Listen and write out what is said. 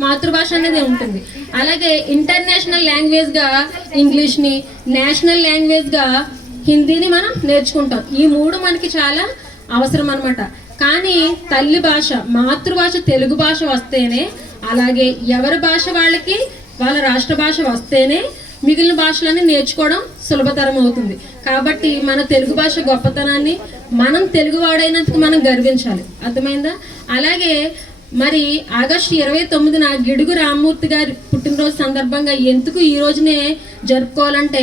మాతృభాష అనేది ఉంటుంది. అలాగే ఇంటర్నేషనల్ లాంగ్వేజ్గా ఇంగ్లీష్ని, నేషనల్ లాంగ్వేజ్గా హిందీని మనం నేర్చుకుంటాం. ఈ మూడు మనకి చాలా అవసరం అనమాట. కానీ తల్లి భాష, మాతృభాష తెలుగు భాష వస్తేనే, అలాగే ఎవరి భాష వాళ్ళకి వాళ్ళ రాష్ట్ర భాష వస్తేనే మిగిలిన భాషలన్నీ నేర్చుకోవడం సులభతరం అవుతుంది. కాబట్టి మన తెలుగు భాష గొప్పతనాన్ని మనం తెలుగు వాడైనందుకు మనం గర్వించాలి. అర్థమైందా? అలాగే మరి ఆగస్టు 29న గిడుగు రామ్మూర్తి గారి పుట్టినరోజు సందర్భంగా ఎందుకు ఈ రోజునే జరుపుకోవాలంటే